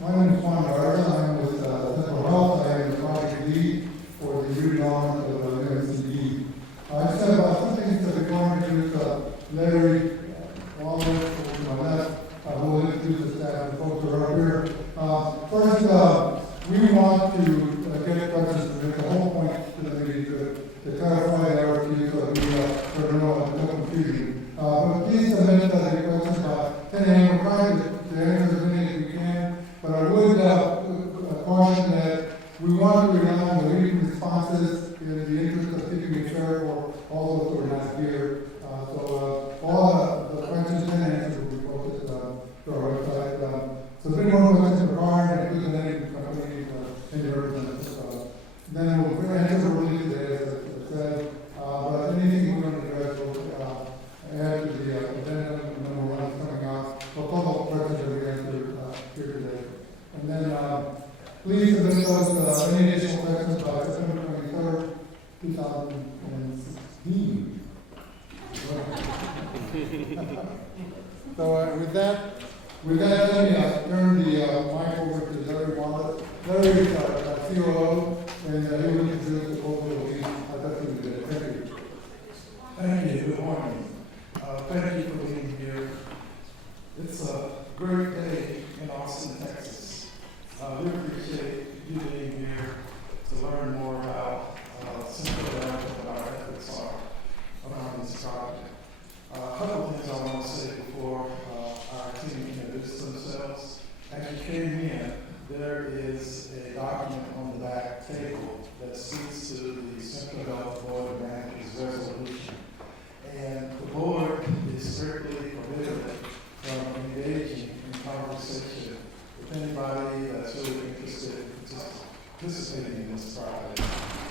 My name is Juan Garza. I'm with Central Health. I am the project lead for the redevelopment of MCD. I just have some things to be going to introduce Larry Wallace to my left, who will introduce the staff and folks who are up here. First, we want to get questions to make the whole point to the meeting to clarify the RFQ so that there are no confusion. But please submit the questions by 10 a.m. We're trying to answer as many as we can. But I would caution that we want to rely on the written responses in the interest of keeping it fair for all those who are not here. All the questions and answers will be posted to our website. So if anyone wants to require, including any company, any representative, then we'll answer really today, as I said. But anything we want to address will add to the agenda number one coming out. We'll follow up questions that we answered here today. And then please submit those any additional questions by September 23rd, 2016. So with that, let me turn the mic over to Larry Wallace. Larry is our COO, and he will introduce the proposal we adopted today. Thank you. Thank you. Good morning. Thank you for being here. It's a great day in Austin, Texas. We appreciate you being here to learn more about Central America and our efforts are around this project. A couple of things I want to say before our team introduces themselves. As you came in, there is a document on the back table that speaks to the Central Health Board of Managers resolution. And the board is strictly prohibited from engaging in conversation with anybody that's really interested in participating in this project.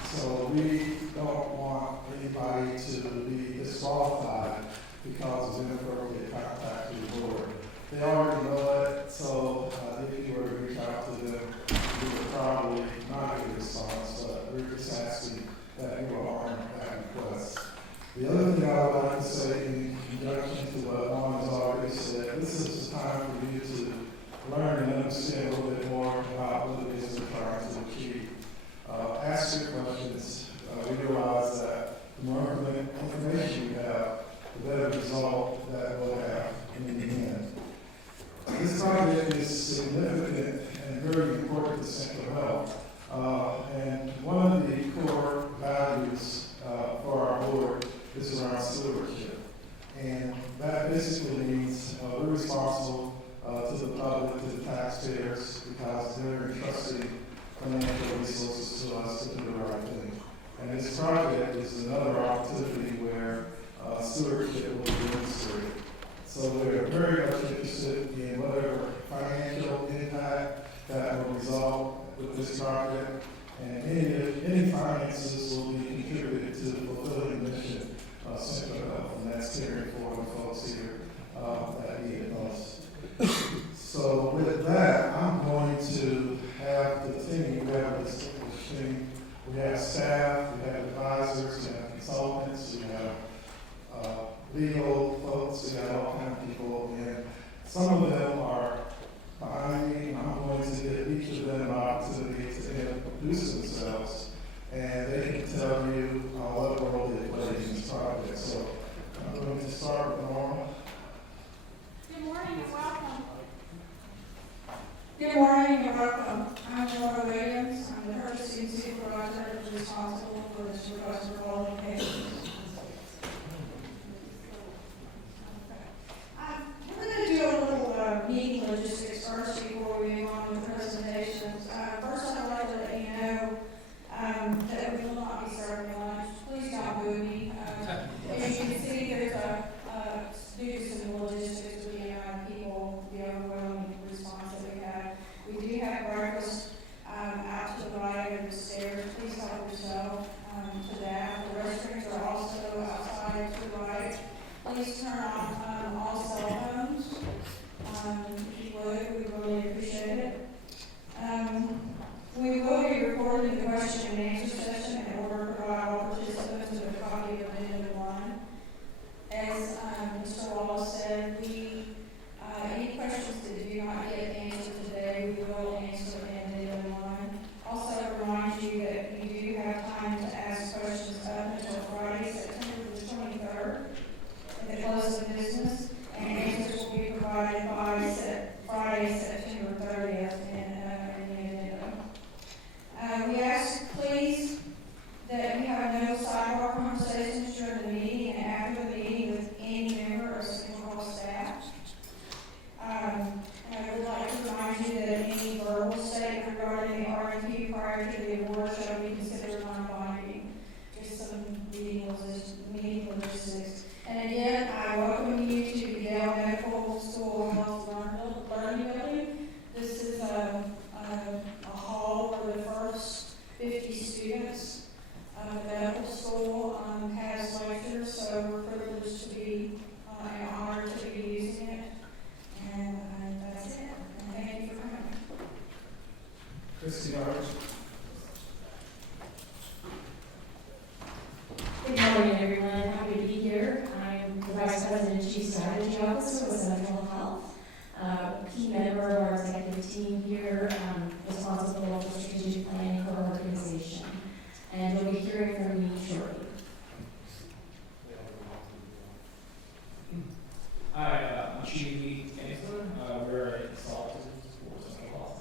So we don't want anybody to be disqualified because of inappropriate contact with the board. They already know it, so if you were to reach out to them, you would probably not get a response, but we're just asking that you honor that request. The other thing I would like to say in conjunction to what Juan has already said, this is the time for you to learn and understand a little bit more about what it is we're trying to achieve. Ask your questions. We realize that the more information you have, the better result that we'll have in the end. This project is significant and very important to Central Health. And one of the core values for our board is around stewardship. And that basically means we're responsible to the public, to the taxpayers, because they're entrusting financial resources to us to do the right thing. And this project is another opportunity where stewardship will be demonstrated. So we're very much interested in whatever financial impact that will result with this project, and any finances will be contributed to fulfilling the mission of Central Health, and that's caring for the folks here that need it most. So with that, I'm going to have the team. We have a distinguished team. We have staff, we have advisors, we have consultants, we have legal folks, we have all kinds of people, and some of them are behind me, and I'm going to give each of them an opportunity to introduce themselves, and they can tell you what role they play in this project. So I'm going to start with Norma. Good morning and welcome. Good morning and welcome. I'm Laura Williams. I'm the purchasing supervisor responsible for this request for qualifications. We're going to do a little meeting logistics first before we move on with the presentations. First, I'd like to let you know that we will not be serving lunch. Please don't boo me. As you can see, there's due to some logistics with the amount of people, the overwhelming response that we have. We do have breakfast out to the right of the stairs. Please help yourself to that. The restrooms are also regarding the RFQ prior to the award shall be considered non-binding. Just some meeting logistics. And again, I welcome you to the Yale Medical School Health Learning Building. This is a hall where the first 50 students of the medical school has lectures, so we're privileged to be and honored to be using it. And that's it. And thank you for coming. Christy Arch. Good morning, everyone. Happy to be here. I'm the Vice President and Chief Strategy Officer with Central Health, key member of our executive team here, responsible for strategic planning for our organization. And you'll be hearing from me shortly. Hi, I'm Chief Kinsler. We're a consultant for Central Health.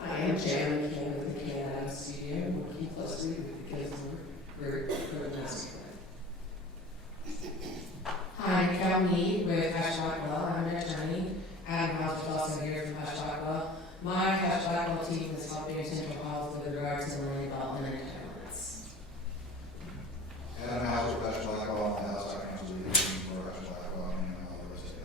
I am Jan McCann with the Canada Studio, working closely with the kids group for the master plan. Hi, I'm Cal Mead with #Blackwell. I'm an attorney. Adam House is also here from #Blackwell. My #Blackwell team is helping Central Health with regards to learning development and talents. Adam House with #Blackwell, and House Council leading for #Blackwell, and all the rest of the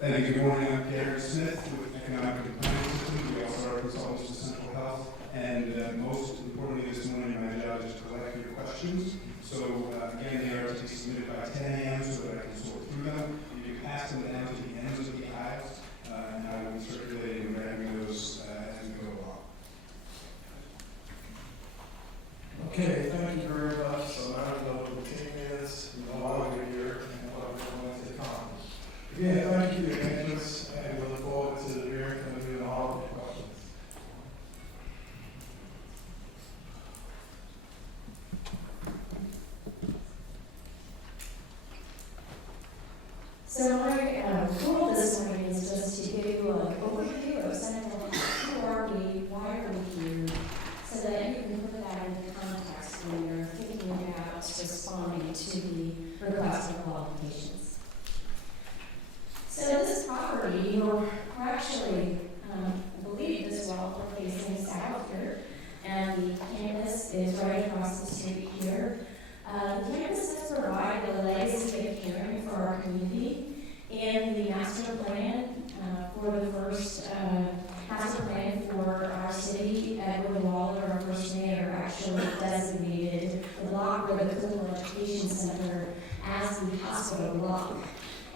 Thank you. Good morning. I'm Gary Smith with Economic and Planning Systems. We also are consultants to Central Health. And most importantly this morning, my job is to collect your questions. So again, they are to be submitted by 10 a.m. so that I can sort through them. You can pass them down to the ends of the aisles, and I will be circulating and grabbing those as we go along. Okay, thank you very much. So now we know what the team is, we know why we're here, and what we're going to accomplish. Again, thank you, evangelists, and we look forward to hearing from you and all of your questions. So my goal this morning is just to give you an overview of Central Health. Who are we? Why are we here? So that you can put that into context when you're thinking about responding to the request for qualifications. So this property, we're actually, I believe this wall we're facing south here, and the campus is right across the street here. The campus has provided a legacy of caring for our community. In the master plan for the first master plan for our city, Edward Waller, our first mayor, actually designated the block where the Clinical Education Center as the hospital block.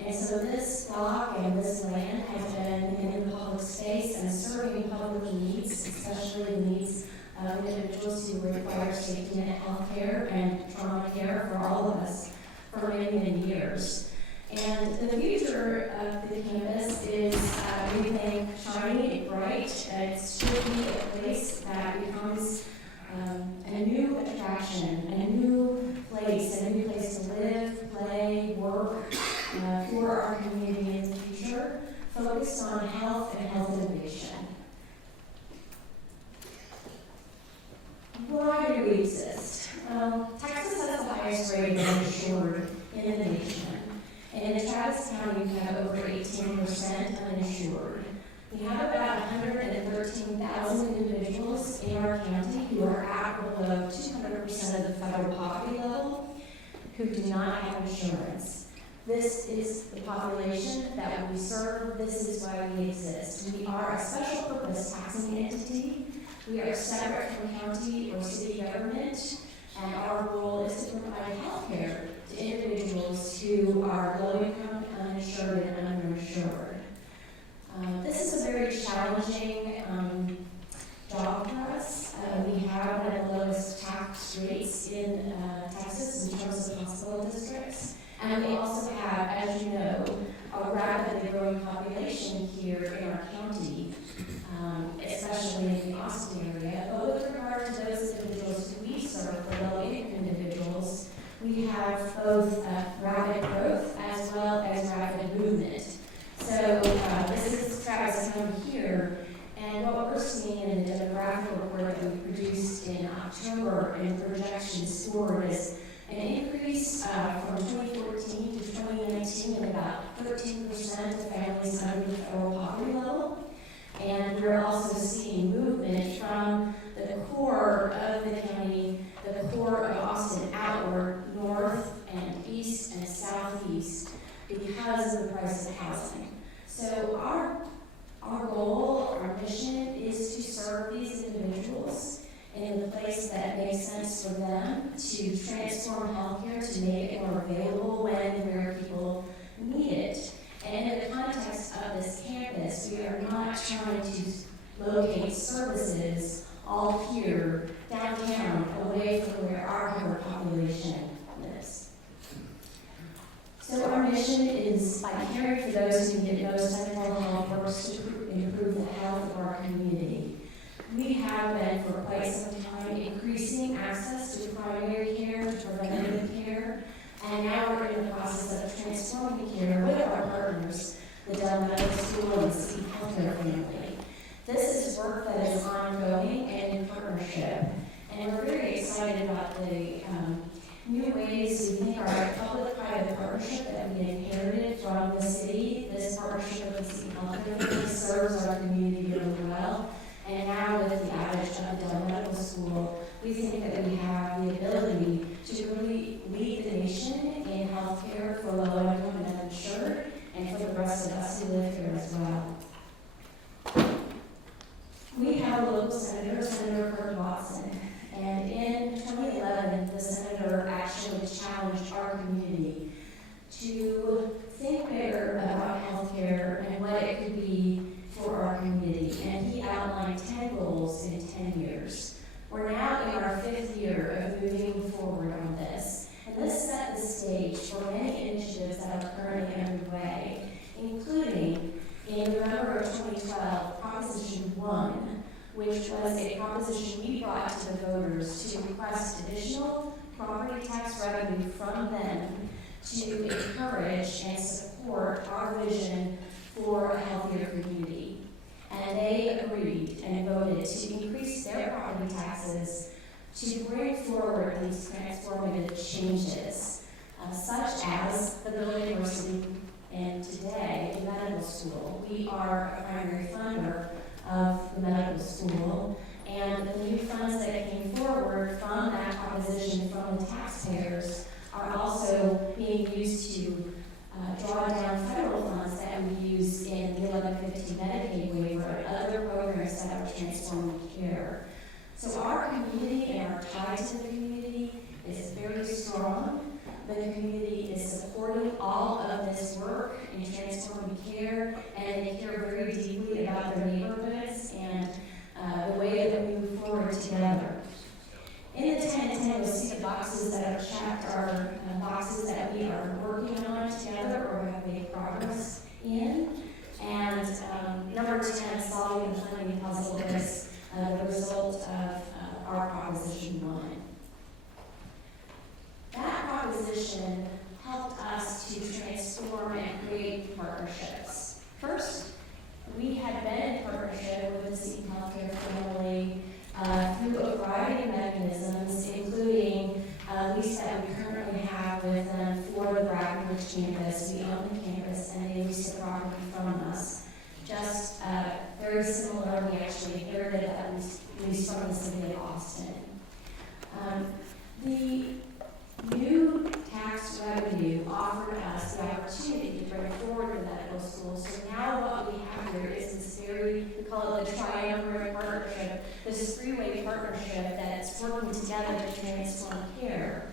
And so this block and this land has been in the public space and serving public needs, especially the needs of individuals who require safety net health care and trauma care for all of us for many, many years. And the future of the campus is, we think, shiny and bright. It should be a place that becomes a new attraction, a new place to live, play, work for our community in the future, focused on health and health innovation. Why do we exist? Texas has the highest rate of uninsured in the nation. And in Travis County, we have over 18% uninsured. We have about 113,000 individuals in our county who are at or below 200% of the federal poverty level who do not have insurance. This is the population that we serve. This is why we exist. We are a special purpose taxing entity. We are separate from county or city government, and our role is to provide health care to individuals who are low income, uninsured, and underinsured. This is a very challenging job for us. We have one of the lowest tax rates in Texas in terms of hospital districts. And we also have, as you know, a rapidly growing population here in our county, especially in the Austin area. But with regard to those individuals who we serve, the low-income individuals, we have both rapid growth as well as rapid movement. So this is Travis County here, and what we're seeing in the demographic report that we produced in October and projections forward is an increase from 2014 resulting in about 13% of families under the federal poverty level. And we're also seeing movement from the core of the county, the core of Austin outward, north and east and southeast, because of the price of housing. So our goal, our mission is to serve these individuals in the place that makes sense for them, to transform healthcare, to make it more available when and where people need it. And in the context of this campus, we are not trying to locate services all here, downtown, away from where our covered population lives. So our mission is, by caring for those who need it most, mental health works to improve the health of our community. We have been for quite some time increasing access to primary care, to preventative care, and now we're in the process of transforming care with our partners, the Dell Medical School and the City Healthcare family. This is work that is ongoing and in partnership, and we're very excited about the new ways we think our public-private partnership that we inherited from the city. This partnership with the City Healthcare family serves our community really well. And now with the adage of the Dell Medical School, we think that we have the ability to really lead the nation in healthcare for low-income and uninsured, and for the rest of us who live here as well. We have a local senator, Senator Kurt Watson, and in 2011, the senator actually challenged our community to think bigger about healthcare and what it could be for our community, and he outlined 10 goals in 10 years. We're now in our 5th year of moving forward on this, and this set the stage for many initiatives that are currently underway, including in November of 2012, Proposition 1, which was a proposition we brought to the voters to request additional property tax revenue from them to encourage and support our vision for a healthier community. And they agreed and voted to increase their property taxes to bring forward these transformative changes, such as the building university and today the medical school. We are a primary funder of the medical school, and the new funds that came forward from that proposition from the taxpayers are also being used to draw down federal funds that we use in the 1150 Medicaid waiver and other programs that are transforming care. So our community and our tie to the community is very strong. The community is supporting all of this work in transforming care, and they care very deeply about their neighborhoods and the way that we move forward together. In the 10-10, you'll see the boxes that are checked are boxes that we are working on together or have made progress in. And number 10, solving the funding puzzle, is the result of our Proposition 1. That proposition helped us to transform and create partnerships. First, we had been in partnership with the City Healthcare family through a variety of mechanisms, including a lease that we currently have with them for the Brackenridge campus. We own the campus, and they leased the property from us. Just very similar, we actually inherited that lease from the city of Austin. The new tax revenue offered us the opportunity to bring forward the medical school. So now what we have here is this we call it the triumvirate partnership, this three-way partnership that's working together to transform care.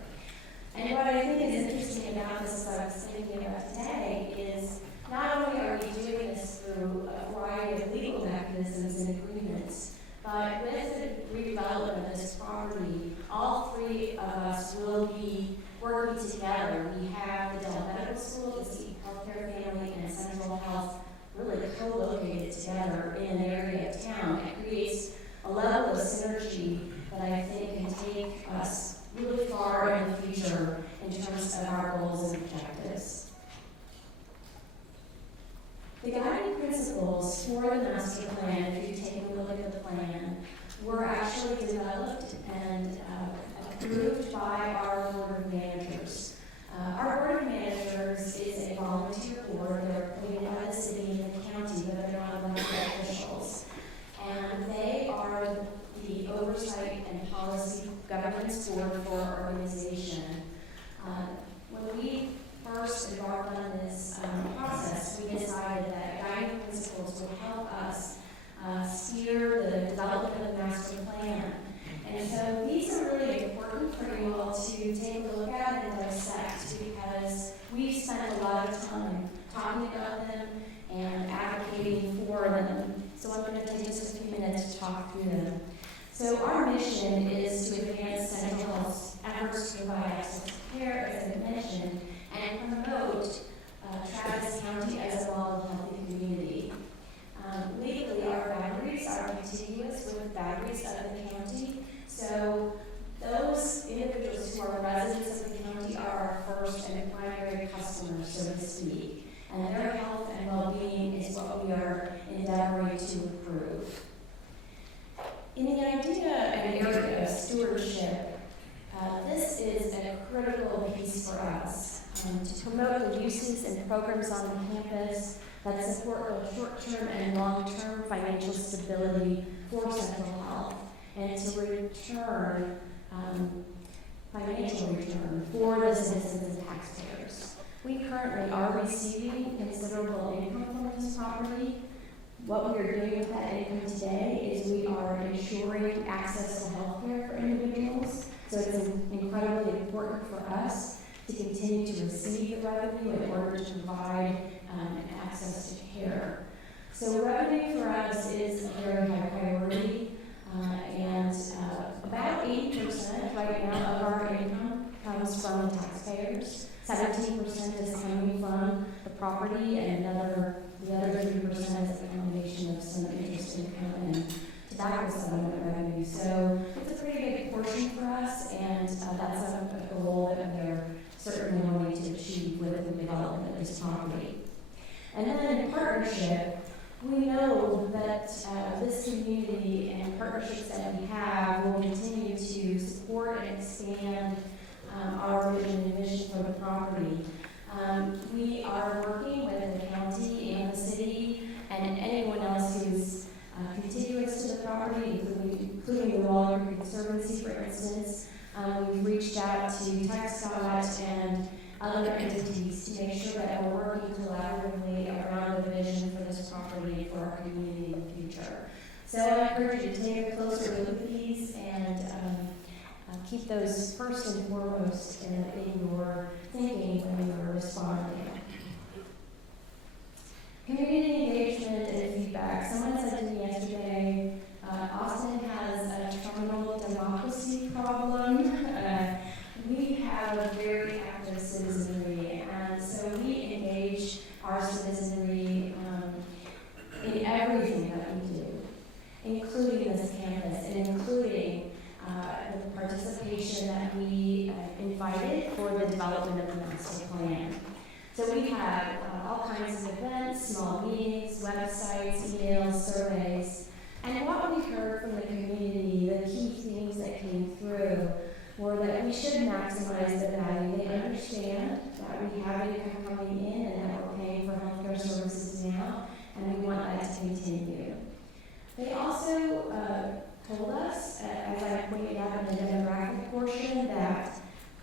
And what I think is interesting about this, as I was thinking about today, is not only are we doing this through a variety of legal mechanisms and agreements, but with the redevelopment of this property, all three of us will be working together. We have the Dell Medical School, the City Healthcare family, and Central Health really co-located together in an area of town. It creates a level of synergy that I think can take us really far in the future in terms of our goals and objectives. The guiding principles for the master plan, if you take a look at the plan, were actually developed and approved by our board of managers. Our board of managers is a volunteer governance board for our organization. When we first embarked on this process, we decided that guiding principles would help us steer the development of the master plan. And so these are really important for you all to take a look at and dissect, because we've spent a lot of time talking about them and advocating for them. So I'm going to take just a few minutes to talk through them. So our mission is to advance Central Health's efforts to provide access to care, as I mentioned, and promote Travis County as a model healthy community. Legally, our boundaries are contiguous with boundaries of the county, so those individuals who are residents of the county are our first and primary customers, so to speak, and their health and well-being is what we are endeavoring to improve. In the idea and area of stewardship, this is a critical piece for us to promote the uses and programs on the campus that support both short-term and long-term financial stability for Central Health, and to return financial return for the citizens and taxpayers. We currently are receiving considerable income from this property. What we are doing with that income today is we are ensuring access to health care for individuals. So it's incredibly important for us to continue to receive the revenue in order to provide access to care. So revenue for us is a very high priority, and about 80% right now of our income comes from the taxpayers. 17% is coming from the property, and the other 30% is a combination of some interest income and tobacco settlement revenue. So it's a pretty big portion for us, and that's a goal that we're certainly wanting to achieve with the development of this property. And then in partnership, we know that this community and partnerships that we have will continue to support and expand our vision and mission for the property. We are working with the county and the city and anyone else who's contiguous to the property, including the Waller Creek Conservancy, for instance. We've reached out to TxDOT and other entities to make sure that we're working collaboratively around the vision for this property and for our community in the future. So I encourage you to take a closer look at these and keep those first and foremost in your thinking when you're responding. Community engagement and feedback. Someone said to me yesterday, Austin has a terminal democracy problem. We have a very active citizenry, and so we engage our citizenry in everything that we do, including this campus and including the participation that we invited for the development of the master plan. So we had all kinds of events, small meetings, websites, emails, surveys, and what we heard from the community, the key themes that came through were that we should maximize the value. They understand that we have income coming in and that we're paying for healthcare services now, and we want that to continue. They also told us, as I pointed out in the demographic portion, that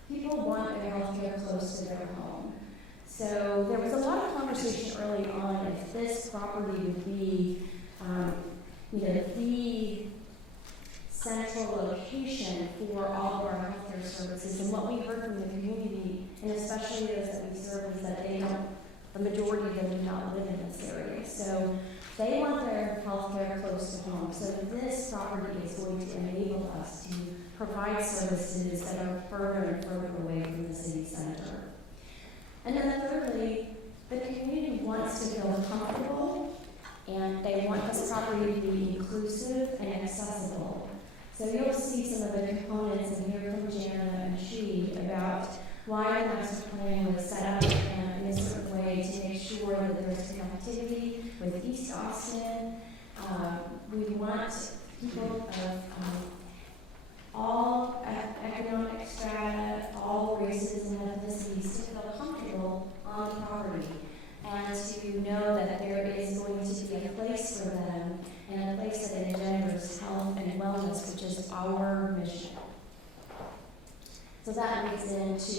people want their healthcare close to their home. So there was a lot of conversation early on if this property would be, the central location for all of our healthcare services. And what we heard from the community, and especially those that we serve, is that the majority of them do not live in this area. So they want their healthcare close to home. So this property is going to enable us to provide services that are further and further away from the city center. And then thirdly, the community wants to feel comfortable, and they want this property to be inclusive and accessible. So you'll see some of the components and hear from Jana and she about why the master plan was set up in a certain way to make sure that there's connectivity with East Austin. We want people of all economic strata, all races and ethnicities to feel comfortable on the property and to know that there is going to be a place for them and a place that engenders health and wellness, which is our mission.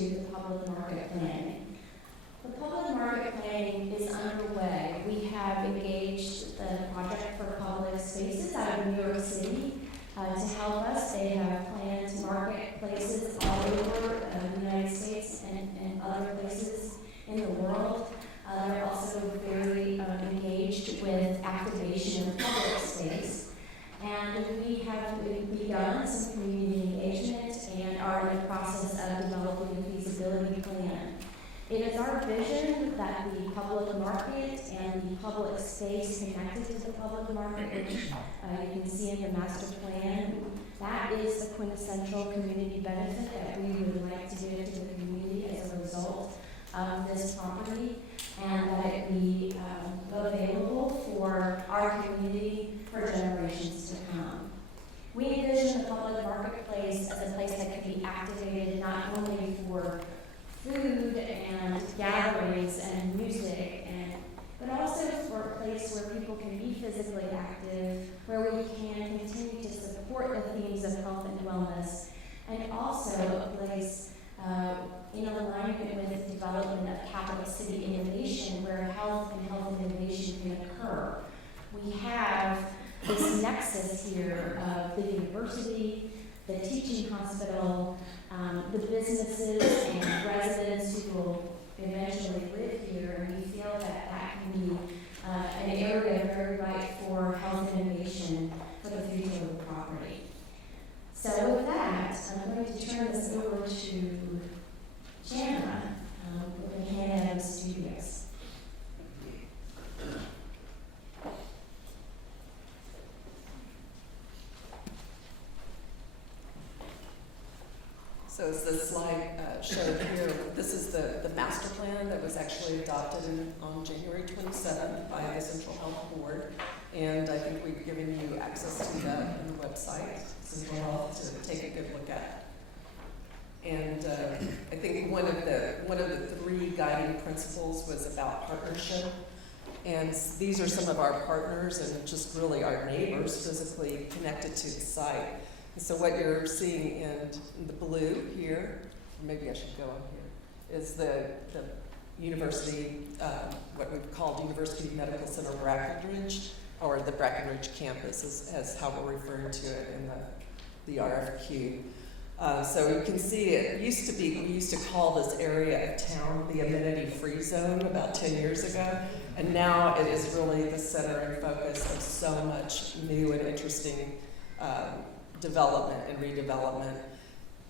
to the public market planning. The public market planning is underway. We have engaged the Project for Public Spaces out of New York City to help us. They have planned marketplaces all over the United States and other places in the world. They're also very engaged with activation of public space. And we have begun some community engagement and are in the process of developing a feasibility plan. It is our vision that the public market and the public space connected to the public market, which you can see in the master plan, that is the quintessential community benefit that we would like to give to the community as a result of this property, and that it be available for our community for generations to come. We envision the public marketplace as a place that can be activated not only for food and gatherings and music, but also for a place where people can be physically active, where we can continue to support the themes of health and wellness, and also a place in alignment with the development of capital city innovation, where health and health innovation can occur. We have this nexus here of the university, the teaching hospital, the businesses and residents who will eventually live here, and we feel that that can be an area very right for health innovation for the future of the property. So with that, I'm going to turn this over to Jana with the Hannah Studios. So as the slide showed here, this is the master plan that was actually adopted on January 27th by the Central Health Board. And I think we've given you access to that on the website, Central Health, to take a good look at. And I think one of the three guiding principles was about partnership. And these are some of our partners and just really our neighbors physically connected to the site. And so what you're seeing in the blue here, or maybe I should go on here, is the university, what we've called University Medical Center Brackenridge, or the Brackenridge campus is how we're referring to it in the RFQ. So you can see it used to be, we used to call this area of town the amenity-free zone about 10 years ago, and now it is really the center and focus of so much new and interesting development and redevelopment,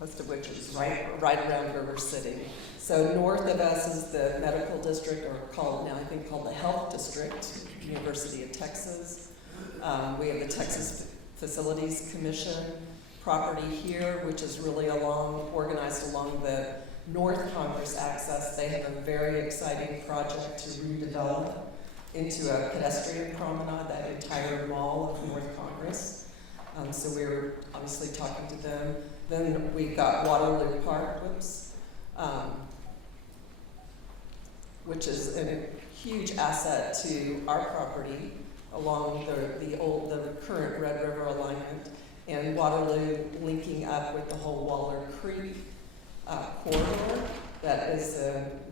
most of which is right around where we're sitting. So north of us is the medical district, or called now I think called the health district, University of Texas. We have the Texas Facilities Commission property here, which is really organized along the North Congress access. They have a very exciting project to redevelop into a pedestrian promenade, that entire mall of North Congress. So we were obviously talking to them. Then we've got Waterloo Park, which is a huge asset to our property along the current Red River alignment, and Waterloo linking up with the whole Waller Creek corridor that is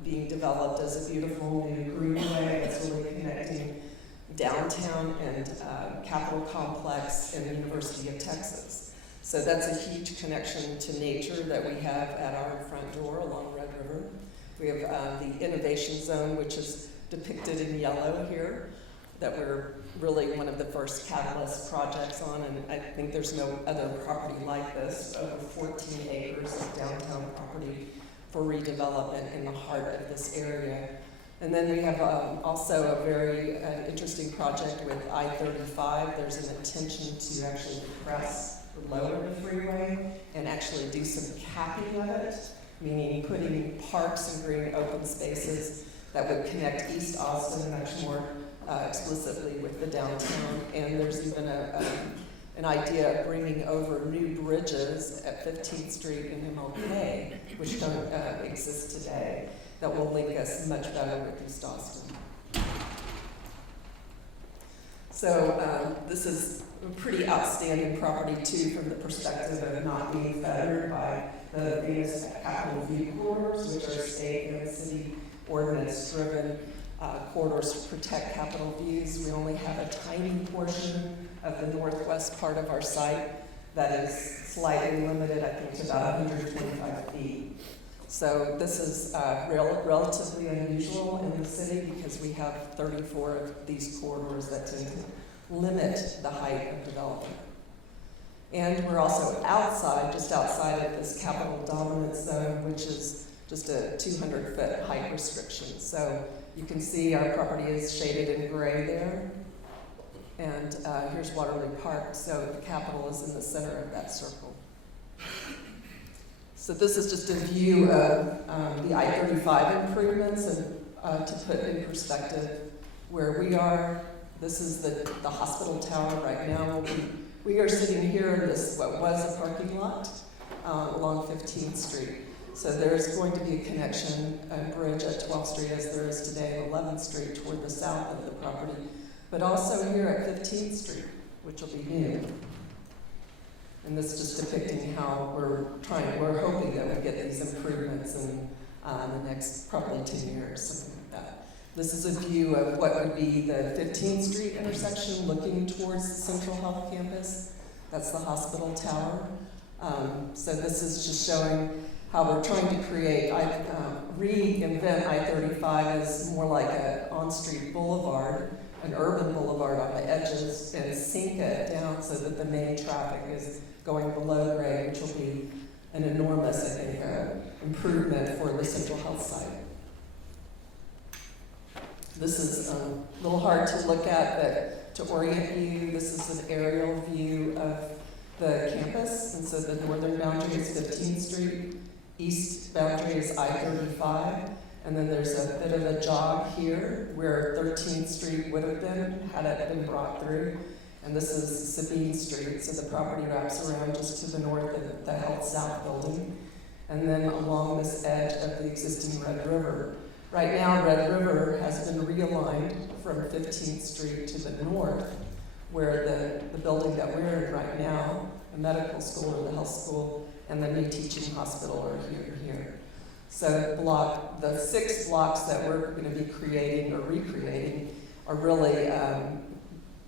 being developed as a beautiful new greenway that's really connecting downtown and Capitol Complex and the University of Texas. So that's a huge connection to nature that we have at our front door along Red River. We have the Innovation Zone, which is depicted in yellow here, that we're really one of the first catalyst projects on, and I think there's no other property like this, over 14 acres of downtown property for redevelopment in the heart of this area. And then we have also a very interesting project with I-35. There's an intention to actually press or lower the freeway and actually do some capping of it, meaning putting parks and green open spaces that would connect East Austin much more explicitly with the downtown. And there's even an idea of bringing over new bridges at 15th Street and MLK, which don't exist today, that will link us much better with East Austin. So this is a pretty outstanding property too, from the perspective of not being fettered by the famous capital view corridors, which are state and city ordinance-driven corridors to protect capital views. We only have a tiny portion of the northwest part of our site that is slightly limited, I think, to about 125 feet. So this is relatively unusual in the city because we have 34 of these corridors that tend to limit the height of development. And we're also outside, just outside of this capital dominance zone, which is just a 200-foot height restriction. So you can see our property is shaded in gray there. And here's Waterloo Park, so the Capitol is in the center of that circle. So this is just a view of the I-35 improvements, and to put in perspective where we are. This is the hospital tower right now. We are sitting here in this, what was a parking lot along 15th Street. So there's going to be a connection, a bridge at 12th Street as there is today at 11th Street toward the south of the property, but also here at 15th Street, which will be new. And this is just depicting how we're hoping that we get these improvements in the next probably 10 years, something like that. This is a view of what would be the 15th Street intersection looking towards the Central Health Campus. That's the hospital tower. So this is just showing how we're trying to create, reinvent I-35 as more like an on-street boulevard, an urban boulevard on the edges, and sink it down so that the main traffic is going below grade, which will be an enormous, I think, improvement for the Central Health site. This is a little hard to look at, but to orient you, this is an aerial view of the campus. And so the northern boundary is 15th Street, east boundary is I-35, and then there's a bit of a jog here where 13th Street would have been, had it been brought through. And this is Sabine Street, so the property wraps around just to the north of the Health South building. And then along this edge of the existing Red River. Right now, Red River has been realigned from 15th Street to the north, where the building that we're in right now, the medical school or the health school, and the new teaching hospital are here. So the 6 blocks that we're going to be creating or recreating are really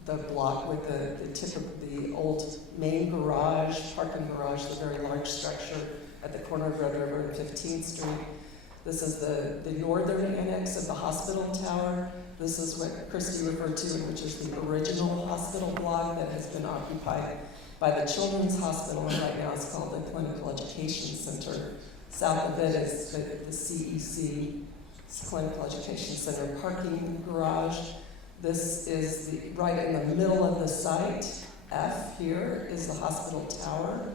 the block with the tip of the old main garage, parking garage, the very large structure at the corner of Red River and 15th Street. This is the northern annex of the hospital tower. This is what Christy referred to, which is the original hospital block that has been occupied by the Children's Hospital, and right now it's called the Clinical Education Center. South of it is the CEC, Clinical Education Center parking garage. This is right in the middle of the site. F here is the hospital tower,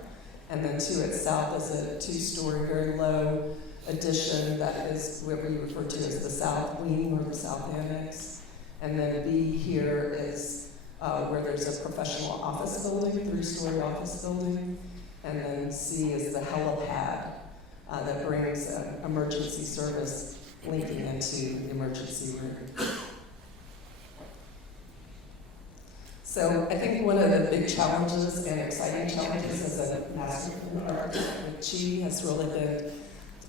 and then to its south is a 2-story, very low addition that is what we refer to as the South Wing or the South Annex. And then B here is where there's a professional office building, 3-story office building. And then C is the helipad that brings emergency service linking into the emergency room. So I think one of the big challenges and exciting challenges as a master plan architect with Chi has really been,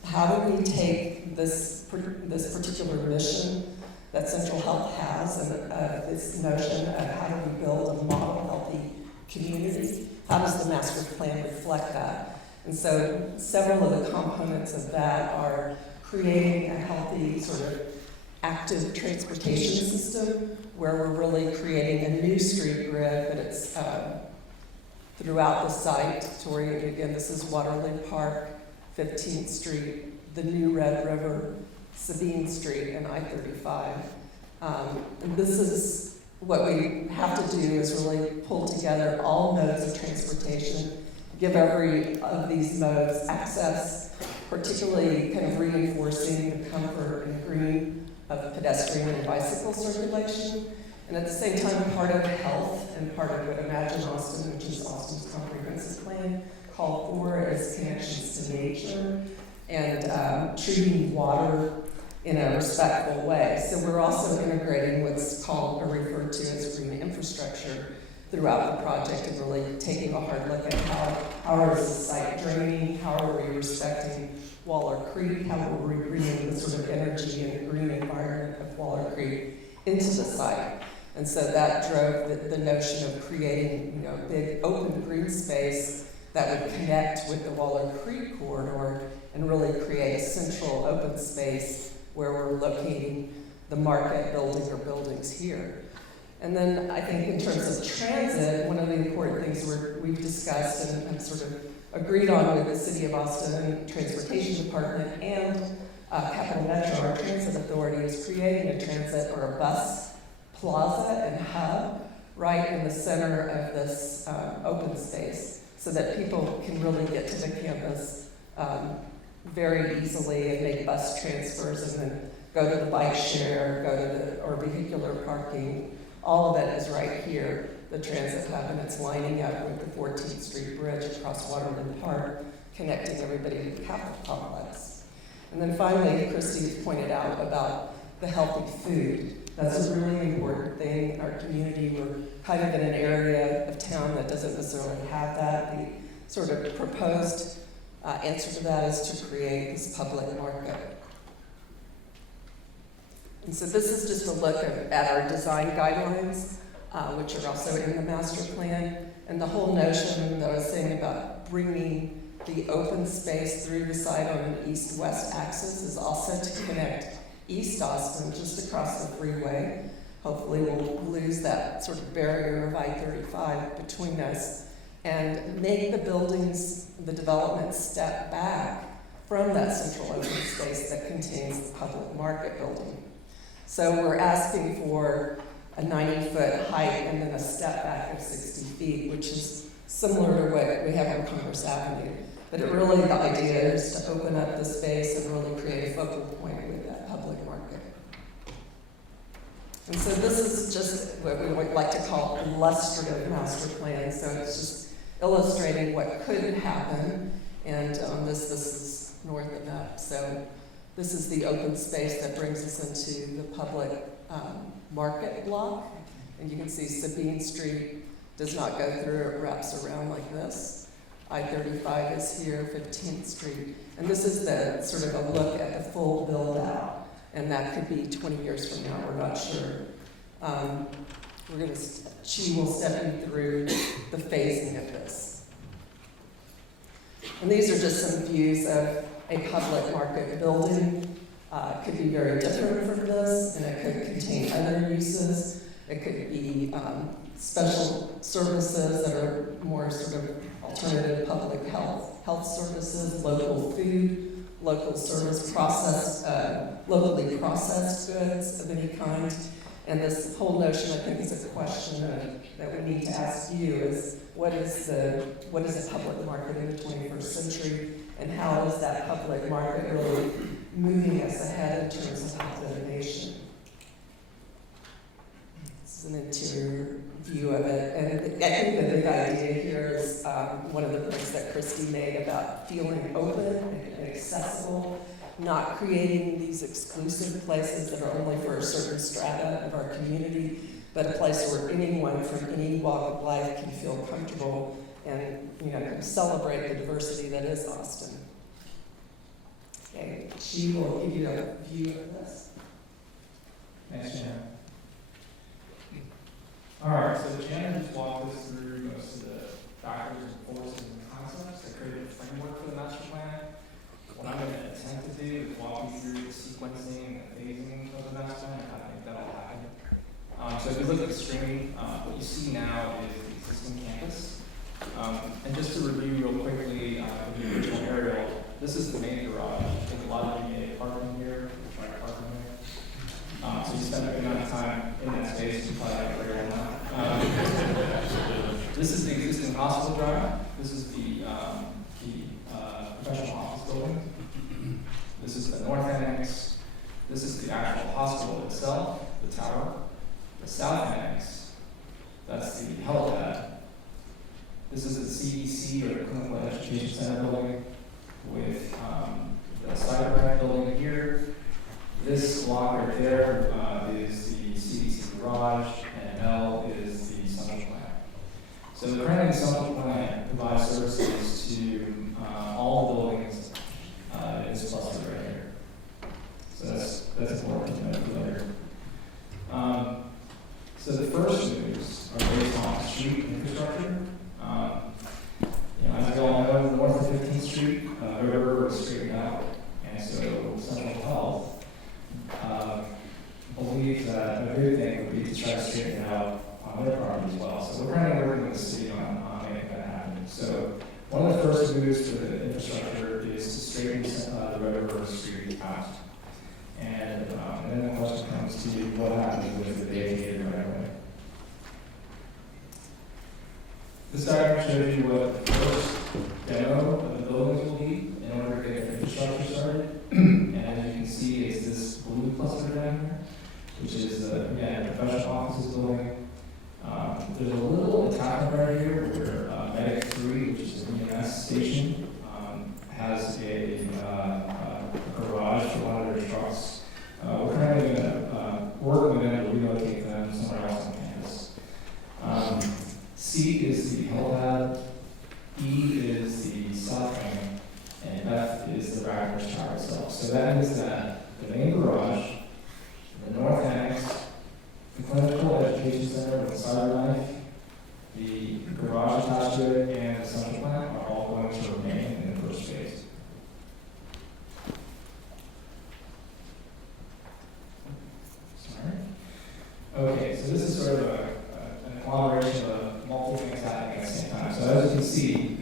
how do we take this particular mission that Central Health has and this notion of how do we build a model healthy community? How does the master plan reflect that? And so several of the components of that are creating a healthy sort of active transportation system where we're really creating a new street grid, but it's throughout the site to orient. Again, this is Waterloo Park, 15th Street, the new Red River, Sabine Street, and I-35. And this is what we have to do is really pull together all modes of transportation, give every of these modes access, particularly kind of reinforcing the comfort and green of pedestrian and bicycle circulation, and at the same time part of health and part of what Imagine Austin, which is Austin's comprehensive plan, called for is connections to nature and treating water in a respectful way. So we're also integrating what's called or referred to as green infrastructure throughout the project and really taking a hard look at how is the site draining, how are we respecting Waller Creek, how are we bringing the sort of energy and green environment of Waller Creek into the site. And so that drove the notion of creating, a big open green space that would connect with the Waller Creek corridor and really create a central open space where we're locating the market building or buildings here. And then I think in terms of transit, one of the important things we've discussed and sort of agreed on with the City of Austin Transportation Department and Capital Metro, our transit authority, is creating a transit or a bus plaza and hub right in the center of this open space so that people can really get to the campus very easily and make bus transfers and then go to the bike share, or vehicular parking. All of it is right here, the transit hub, and it's lining up with the 14th Street Bridge across Waterland Park, connecting everybody to the Capitol Complex. And then finally, Christy has pointed out about the healthy food. That's a really important thing in our community. We're kind of in an area of town that doesn't necessarily have that. The sort of proposed answer to that is to create this public market. And so this is just a look at our design guidelines, which are also in the master plan. And the whole notion that I was saying about bringing the open space through the site on an east-west axis is also to connect East Austin just across the freeway. Hopefully we'll lose that sort of barrier of I-35 between us and make the buildings, the development step back from that central open space that contains the public market building. So we're asking for a 90-foot height and then a step back of 60 feet, which is similar to what we have on Congress Avenue. But really the idea is to open up the space and really create a focal point with that public market. And so this is just what we would like to call illustrative master plan. So it's just illustrating what could happen. And this is north of that. So this is the open space that brings us into the public market block. And you can see Sabine Street does not go through, it wraps around like this. I-35 is here, 15th Street. And this is the sort of a look at the full build out. And that could be 20 years from now, we're not sure. She will step you through the phasing of this. And these are just some views of a public market building. It could be very different from this, and it could contain other uses. It could be special services that are more sort of alternative public health services, local food, local service locally processed goods of any kind. And this whole notion, I think, is a question that we need to ask you is what is a public market in the 21st century, and how is that public market really moving us ahead in terms of health innovation? This is an interior view of it, and I think the big idea here is one of the points that Christy made about feeling open and accessible, not creating these exclusive places that are only for a certain strata of our community, but a place where anyone from any walk of life can feel comfortable and can celebrate the diversity that is Austin. Okay, she will give you a view of this. Thanks, Jan. All right, so Jan just walked us through most of the factors and forces and concepts that created a framework for the master plan. What I'm going to attempt to do is walk you through the sequencing and the phasing of the master plan and how to make that all happen. So if you look at the screen, what you see now is the existing campus. And just to review real quickly the original aerial, this is the main garage. There's a lot of VA parking here, try to park in there. So you spend a good amount of time in that space, you probably have a great now. This is the existing hospital drive. This is the professional office building. This is the north annex. This is the actual hospital itself, the tower. The south annex, that's the helipad. This is the CEC, or the Clinical Education Center building, with the cyber building here. This block right there is the CDC garage, and L is the central plant. So the current central plan provides services to all the buildings in this cluster right here. So that's important to note later. So the first moves are based on street infrastructure. As you all know, north of 15th Street, River was straightened out, and so Central Health believes that a good thing would be to try to straighten it out on their property as well. So we're currently working with the city on making that happen. So one of the first moves for the infrastructure is to straighten the River Street out. And then the question comes to what happens with the vacated right away. This diagram shows you what the first demo of the buildings will be in order to get the infrastructure started. And as you can see, it's this blue cluster down here, which is, again, a professional offices building. There's a little attachment right here where Medic 3, which is an EMS station, has a garage for one of their trucks. We're currently going to work with them to relocate them somewhere else on campus. C is the helipad, E is the south wing, and F is the Brackenridge tower itself. So that means that the main garage, the north annex, the clinical education center with the cyber knife, the garage attached to it, and the central plant are all going to remain in the first phase. Okay, so this is sort of an agglomeration of multiple things happening at the same time. So as you can see,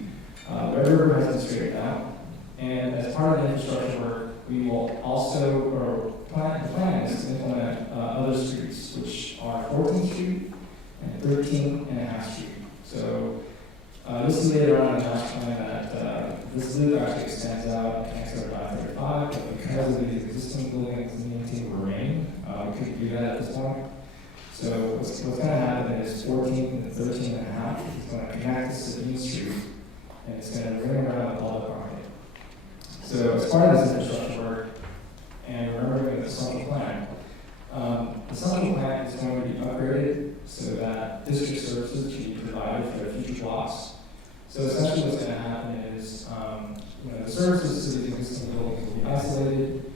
Red River has been straightened out, and as part of the infrastructure work, we will also, the plan is to implement other streets, which are 14th Street and 13.5 Street. So you'll see later on in the master plan that this loop actually extends out and connects over to 35, but because of these existing buildings needing to remain, we couldn't do that at this point. So what's going to happen is 14 and 13.5 is going to connect this to Main Street, and it's going to ring around the public market. So as part of this infrastructure work, and remembering the central plan is going to be upgraded so that district services can be provided for future blocks. So essentially what's going to happen is, the services to these existing buildings will be isolated,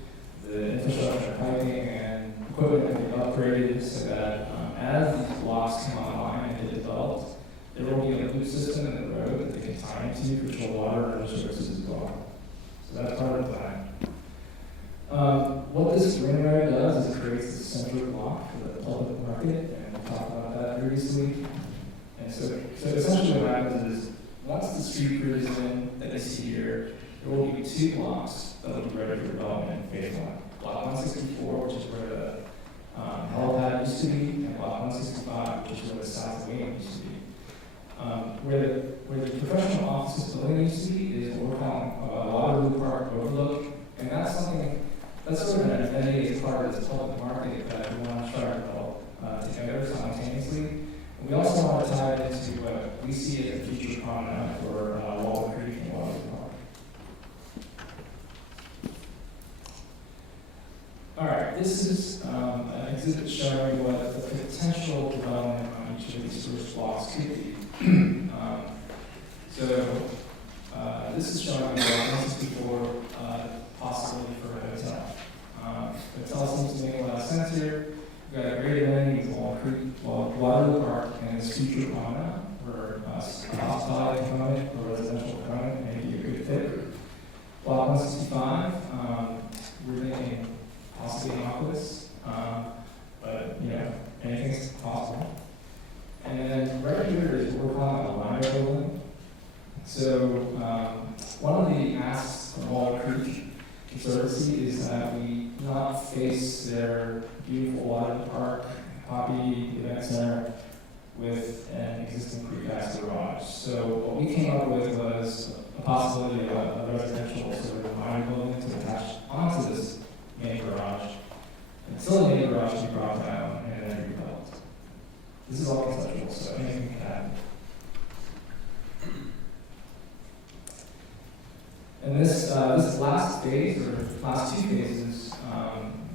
the infrastructure, piping, and equipment will be upgraded so that as these blocks come online and get developed, there will be a loop system in the road that they can tie into for control water and other services as well. So that's part of the plan. What this ring road does is it creates a central block for the public market, and we talked about that previously. And so essentially what happens is, once the street grid is in that you see here, there will be 2 blocks that will be ready for development in phase 1. Block 164, which is where the helipad used to be, and block 165, which is where the south wing used to be. Where the professional offices building used to be is what we're calling Waterloo Park Overlook, and that's sort of an identity as part of this public market that we want to try to develop together simultaneously. We also want to tie it into what we see as a future promenade for Walnut Creek and Waterloo Park. All right, this is an exhibit showing what the potential development on each of these first blocks could be. This is showing block 164 possibility for a hotel. The hotel seems to make a lot of sense here. We've got a great amenity with Walnut Creek, Waterloo Park, and this future promenade where a hospitality component or residential component may be a good fit. Block 165, we're thinking possibly an office, but anything's possible. And then right here is what we're calling a liner building. So one of the asks from Walnut Creek Conservancy is that we not face their beautiful water park, Poppy Event Center with an existing precast garage. So what we came up with was a possibility of a residential sort of minor building to attach onto this main garage until the main garage can be brought down and then rebuilt. This is all conceptual, so anything can happen. And this last phase, or last 2 phases,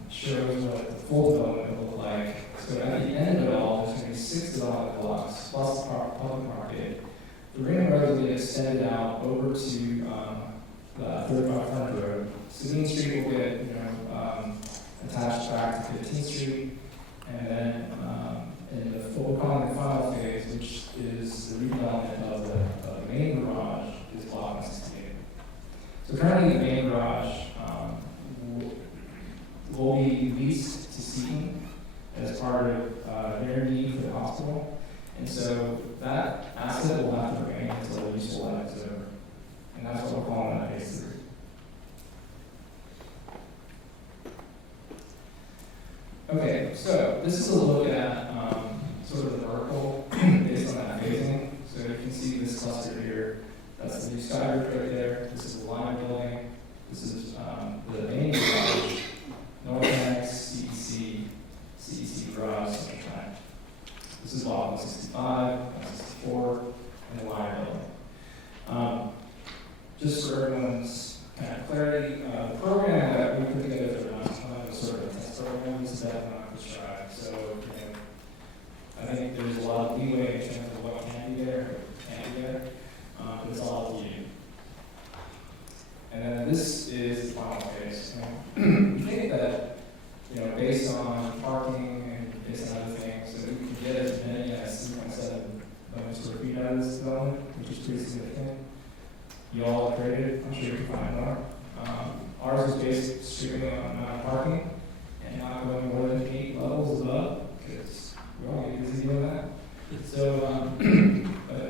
shows what the full development will look like. So at the end of it all, there's going to be 6 development blocks, plus the public market. market. The ring road will be extended out over to the 3500 road. Sabine Street will get, attached back to 15th Street, and then in the what we're calling the final phase, which is the redevelopment of the main garage, is block 168. So currently, the main garage will be leased to Seton as part of their need for the hospital, and so that asset will have to remain until the useful life is over, and that's what we're calling that phase 3. Okay, so this is a look at sort of the vertical based on that phasing. So you can see this cluster here. That's the new sky roof right there. This is the line building. This is the main garage, North Annex, CEC garage, Central Time. This is block 165, 164, and the line building. Just for everyone's kind of clarity, the program that we put together for the last time was sort of a test program. This is that not prescribed. So, I think there's a lot of leeway in terms of what can be there or can't be there, but it's all up to you. And then this is the final phase. We think that, based on parking and based on other things, that we can get as many as 3.7 million square feet out of this development, which is pretty significant. You all have created, I'm sure you can find more. Ours is based strictly on amount of parking and not going more than 8 levels above, because we're all getting busy doing that. So, but,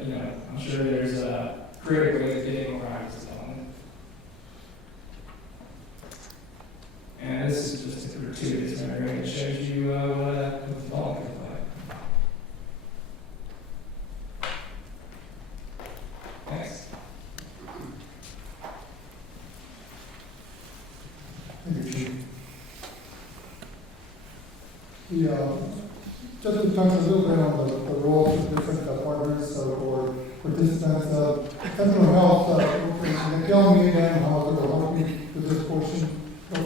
I'm sure there's a creative way of getting around this development. And this is just a gratuitous rendering that shows you what the development looks like. Next. Thank you, Chief. Just to touch a little bit on the roles of different partners or participants, Central Health, they tell me again how they will help me with this portion, but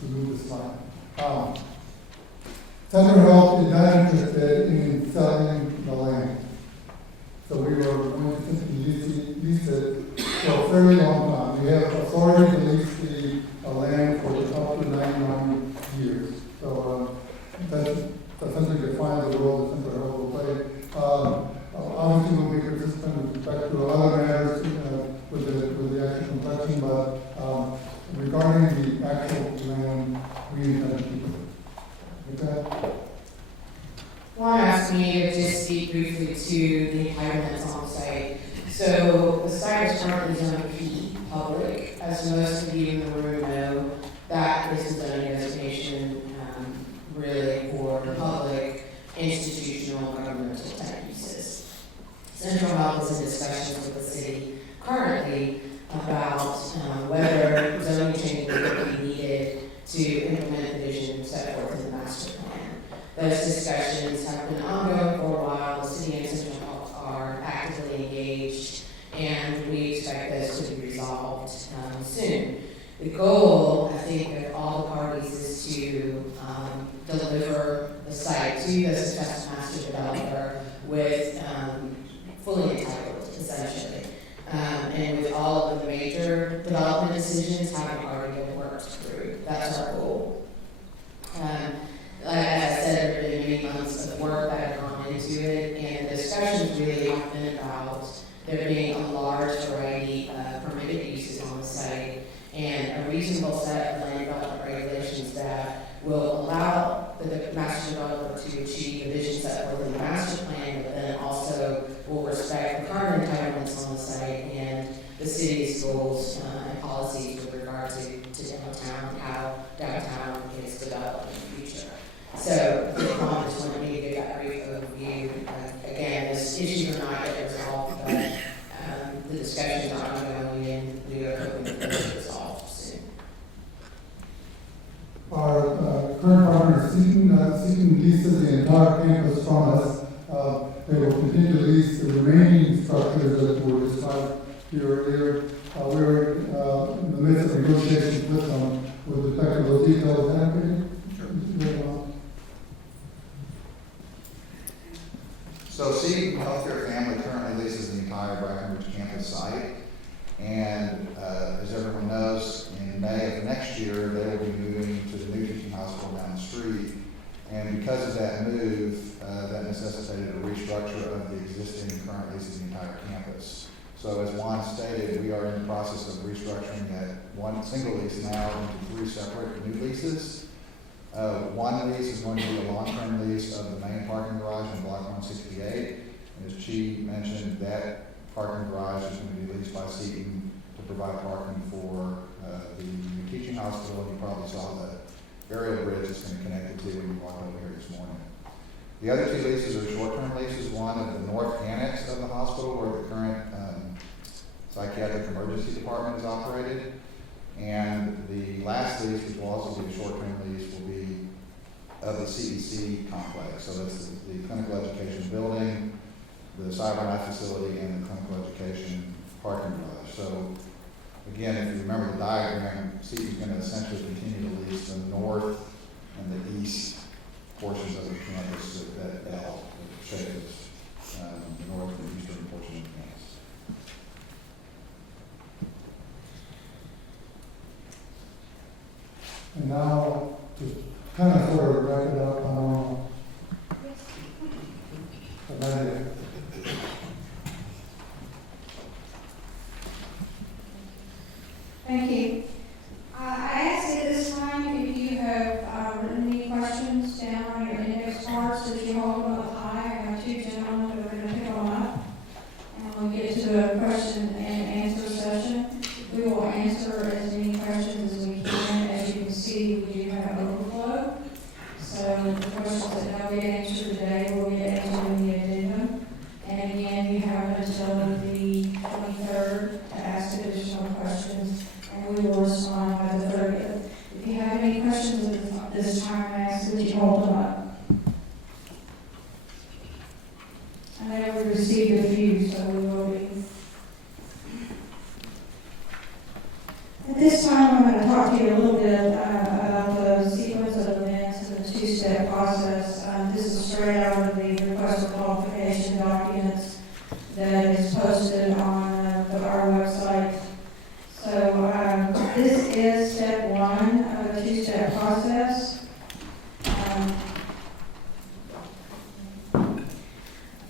to move this line. Central Health is not interested in selling the land. So we were going to simply lease it for a very long time. We have authority to lease the land for up to 99 years. So that's essentially defines the role that Central Health will play. Obviously, we'll be participant with respect to other matters with the actual construction, but regarding the actual land, we intend to keep it. Okay? One asked me to just speak briefly to the entitlements on the site. So the site is currently zoned P, public. As most of you in the room know, that is the zoning designation really for public, institutional, governmental type uses. Central Health is in discussions with the city currently about whether zoning changes would be needed to implement the vision set forth in the master plan. Those discussions have been ongoing for a while. The city and Central Health are actively engaged, and we expect those to be resolved soon. The goal, I think, of all the parties is to deliver the site to the successful master developer with fully entitled, essentially. And with all of the major development decisions having already been worked through. That's our goal. Like I said, there have been many months of work that have gone into it, and the discussions really have been about there being a large variety of permitted uses on the site and a reasonable set of land development regulations that will allow the master developer to achieve the vision set forth in the master plan, but then also will respect the current entitlements on the site and the city's goals and policies with regard to downtown, how downtown is developed in the future. So the Tom just wanted me to give that brief overview. Again, this issues are not yet resolved, but the discussions are ongoing, and we are hoping that they'll be resolved soon. Our current partner is Seton leases the entire campus from us. They will continue to lease the remaining structures that were described here earlier. We're in the midst of negotiations with them with respect to those details. Sure. May of next year, they will be moving to the new teaching hospital down the street. And because of that move, that necessitated a restructure of the existing current lease of the entire campus. So as Juan stated, we are in the process of restructuring that one single lease now into 3 separate new leases. One lease is going to be a long-term lease of the main parking garage in Block 168. And as Chi mentioned, that parking garage is going to be leased by Seton to provide parking for the new teaching hospital. You probably saw the aerial bridge that's going to connect it to when you walked over here this morning. The other 2 leases are short-term leases, one at the north annex of the hospital where the current psychiatric emergency department is operated. And the last lease, which will also be a short-term lease, will be of the CEC complex. So that's the clinical education building, the cyberknife facility, and the clinical education parking garage. So again, if you remember the diagram, CEC is going to essentially continue to lease the north and the east portions of the campus that L shape is the north and eastern portion of the campus. And now, to kind of sort of wrap it up, Amanda. Thank you. I asked at this time if you have written any questions down on your index cards that you hold them up high. I have 2 gentlemen who are going to pick them up. And we'll get to a question and answer session. We will answer as many questions as we can. As you can see, we do have overflow. So the questions that don't get answered today will get answered in the addendum. And again, you have until the 23rd to ask additional questions, and we will respond by the 30th. If you have any questions at this time, I ask that you hold them up. I know we received a few, so we will be. At this time, I'm going to talk to you a little bit about the sequence of events and the 2-step process. This is straight out of the request for qualification documents that is posted on our website. So this is step 1 of a 2-step process.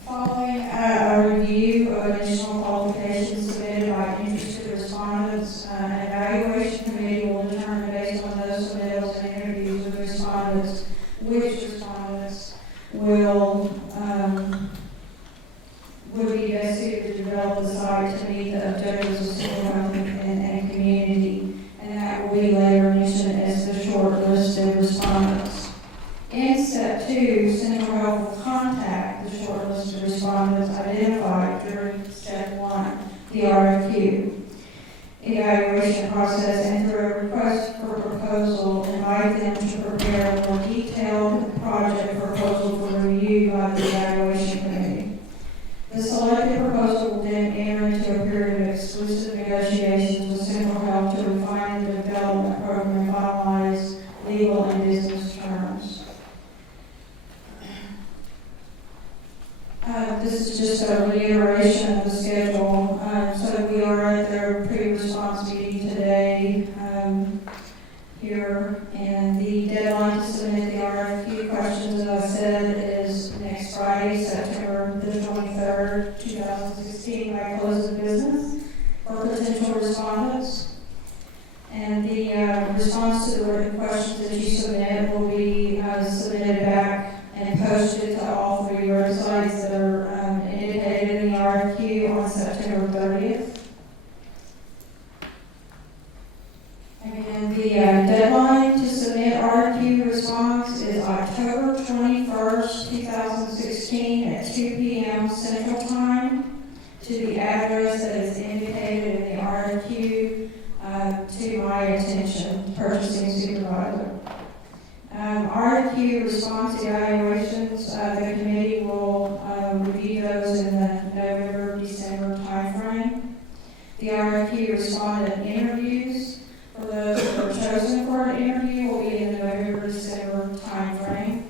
Following a review of additional qualifications submitted by interested respondents, an evaluation committee will determine based on those submittals and interviews with respondents which respondents would be best suited to develop the site to meet the objectives of single health and community, and that will be later mentioned as the short list of respondents. In step 2, Central Health will contact the short list of respondents identified during step 1, the RFQ evaluation process, and through a request for proposal, invite them to prepare a more detailed project proposal for review by the evaluation committee. The selected proposal will then enter into a period of exclusive negotiations with Central Health to refine the development program and finalize legal and business terms. This is just a reiteration of the schedule. So we are at their pre-response meeting today here, and the deadline to submit the RFQ questions, as I said, is next Friday, September the 23rd, 2016, by close of business for potential respondents. And the response to the written questions that you submit will be submitted back and posted to all 3 websites that are indicated in the RFQ on September 30th. And the deadline to submit RFQ response is October 21st, 2016 at 2 p.m. Central Time to the address that is indicated in the RFQ to my attention, purchasing supervisor. RFQ response evaluations, the committee will review those in the November-December timeframe. The RFQ respondent interviews for those who are chosen for an interview will be in the November-December timeframe.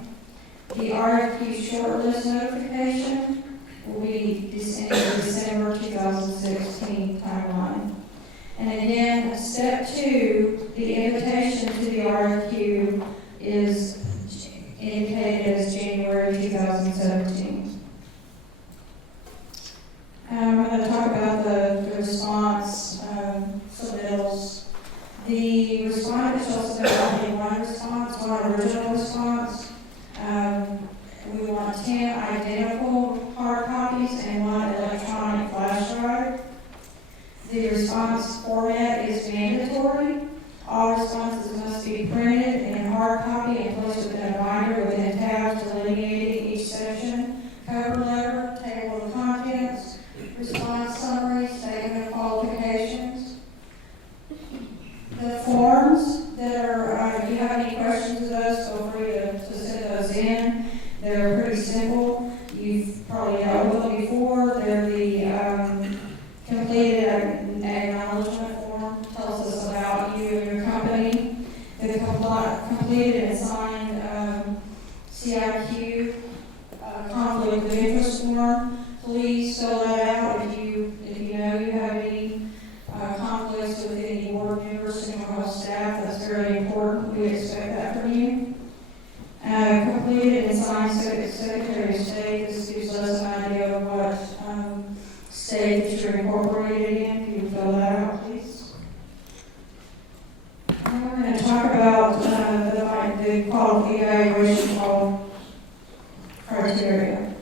The RFQ shortlist notification will be in the December 2016 timeline. And again, step 2, the respondent shall submit only one response, one original response. We want 10 identical hard copies and one electronic flash drive. The response format is mandatory. All responses must be printed in hard copy and placed within a binder within tabs delineating each section. Cover letter, table of contents, response summary, statement of qualifications. The forms that are, if you have any questions of those, feel free to send those in. They're pretty simple. You've probably dealt with them before. They're the completed acknowledgement form. Tells us about you and your company. The completed and signed CIQ conflict of interest form. Please fill that out if you know you have any conflicts with any board members, single health staff. That's very important. We expect that from you. Completed and signed Secretary of State. This gives us an idea of what state that you're incorporated in. Can you fill that out, please? And we're going to talk about the quality evaluation criteria.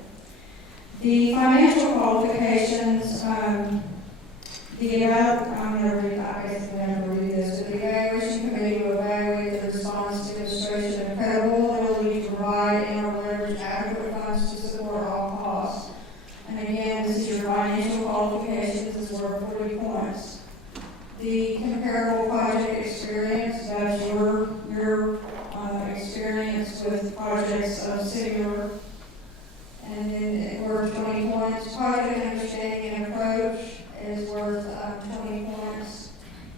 The financial qualifications, I'm going to read, I guess I'm going to read this, but the evaluation committee will evaluate the response demonstration of credible ability to provide and or leverage adequate funds to support all costs. And again, this is your financial qualifications, is worth 40 points. The comparable project experience, that's your experience with projects of similar, and then worth 20 points. Project understanding and approach is worth 20 points.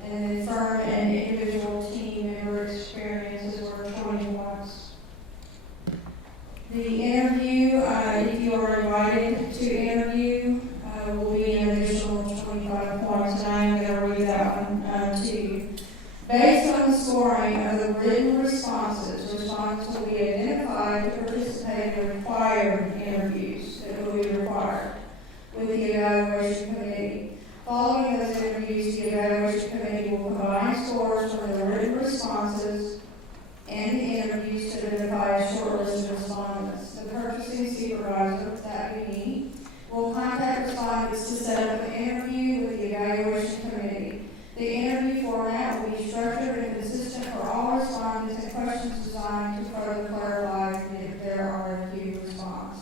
And then firm and individual team member experience is worth 20 points. The interview, if you are invited to interview, will be an additional 25 points. And I am going to read that one to you. Based on the scoring of the written responses, respondents will be identified to participate in the required interviews that will be required with the evaluation committee. Following those interviews, the evaluation committee will combine scores from the written responses and the interviews to identify a short list of respondents. The purchasing supervisor, that would be me, will contact respondents to set up an interview with the evaluation committee. The interview format will be structured and consistent for all respondents and questions designed to further clarify their RFQ response.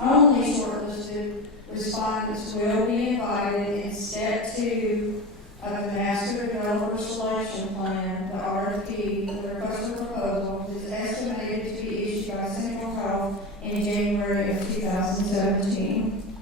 Only shortlisted respondents will be invited in step 2 of the Master Developer Selection Plan, the RFP, the request for proposal, is estimated to be issued by Central Health in January of 2017.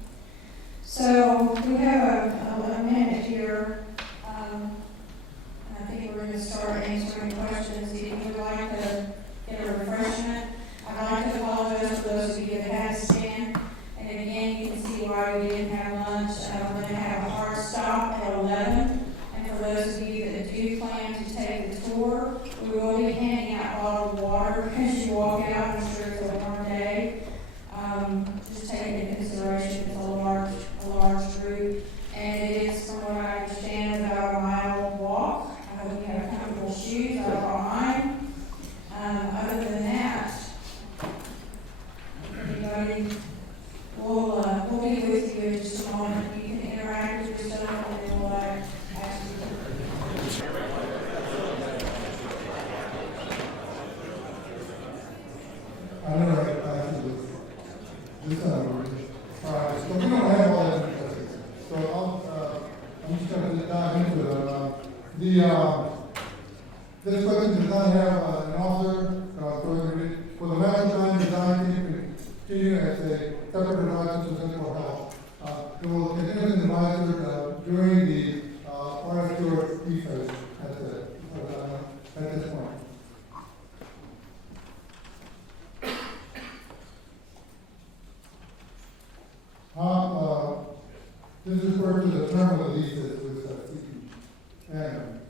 So we have a minute here. I think we're going to start answering questions. If you would like to get a refreshment, I'd like to apologize for those of you that had to stand. And again, you can see why we didn't have lunch. We're going to have a hard stop at 11. And for those of you that do plan to take the tour, we will be handing out bottled water as you walk out. I'm sure it's a warm day. Just take into consideration it's a large group. And it is, from what I understand, about a mile walk. I hope you have comfortable shoes. I brought mine. Other than that, everybody, we'll be with you in just a moment. You can interact with yourself and then we'll ask you. I know I have to do this. All right, so we don't have all that information. So I'm just going to dive into it. This question does not have an author. For the master plan design team, continue as a separate advisor to Central Health. It will continue as an advisor during the RFQ phase at this point. This is referred to the term of the lease that was seeking. And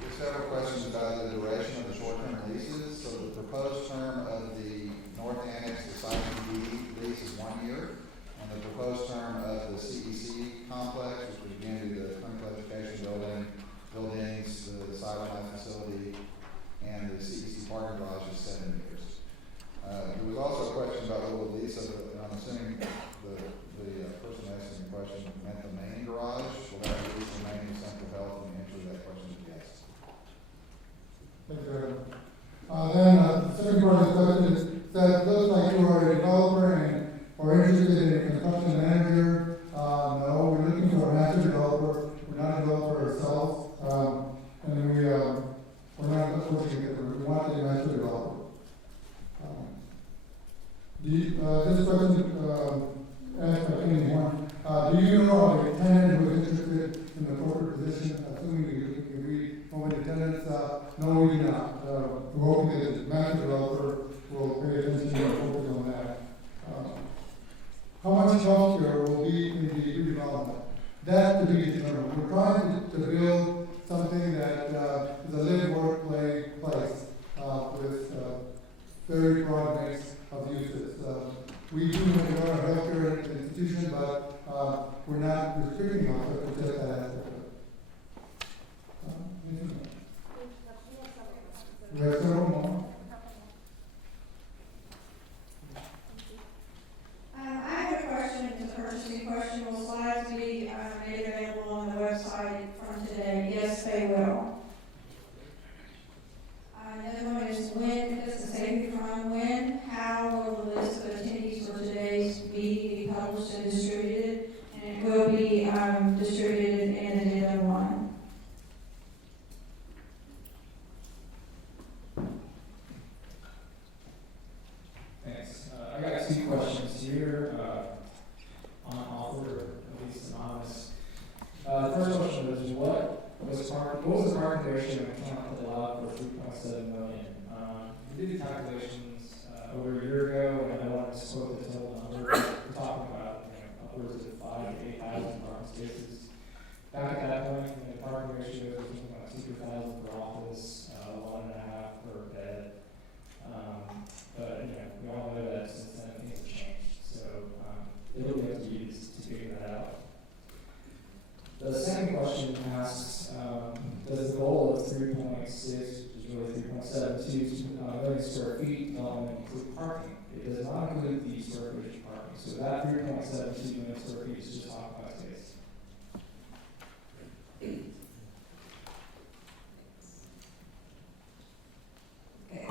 There's several questions about the duration of the short-term leases. So the proposed term of the North Annex to Site D lease is 1 year, and the proposed term of the CEC complex, which would again be the clinical education buildings, the sideline facility, and the CEC parking garage is 7 years. There was also a question about the lease of the, and I'm assuming the person asking the question meant the main garage. Will that lease remain with Central Health? And the answer to that question is yes. Thank you very much. Then, the second part of the question is that it looks like you are a developer and are interested in a construction manager. No, we're looking for a master developer. We're not a developer ourselves. And we're not unfortunately, we want a master developer. This question asked by Kenny Horn. Do you know of a tenant who is interested in the corporate position? Assuming we know any tenants, no, we do not. We're hoping that the master developer will pay attention and focus on that. How much healthcare will be in the redevelopment? That to be determined. We're trying to build something that is a live, work, play place with very broad mix of uses. We do have a lot of healthcare institutions, but we're not restricting ourselves to just that aspect of it. We have several more. I have a question, it's a purchasing question. Will slides be made available on the website from today? Yes, they will. Another one is when, this is saving from when, how will the list of attendees for today's meeting be published and distributed? And it will be distributed in Agenda 1. Thanks. I got 2 questions here, on offer, at least anonymous. The first question was, what was the parking ratio in account that allowed for 3.7 million? We did the calculations over a year ago, and I don't want to quote the total number. We're talking about upwards of 5,000 to 8,000 parking spaces. Back at that point, the parking ratio was something like 2,000 per office, 1.5 per bed. But we all know that since then things have changed. So it'll be up to you to figure that out. The second question asks, does the goal of 3.6, which is really 3.72 million square feet development include parking? It does not include the square footage of parking. So that 3.72 million square feet is just occupied space. Okay.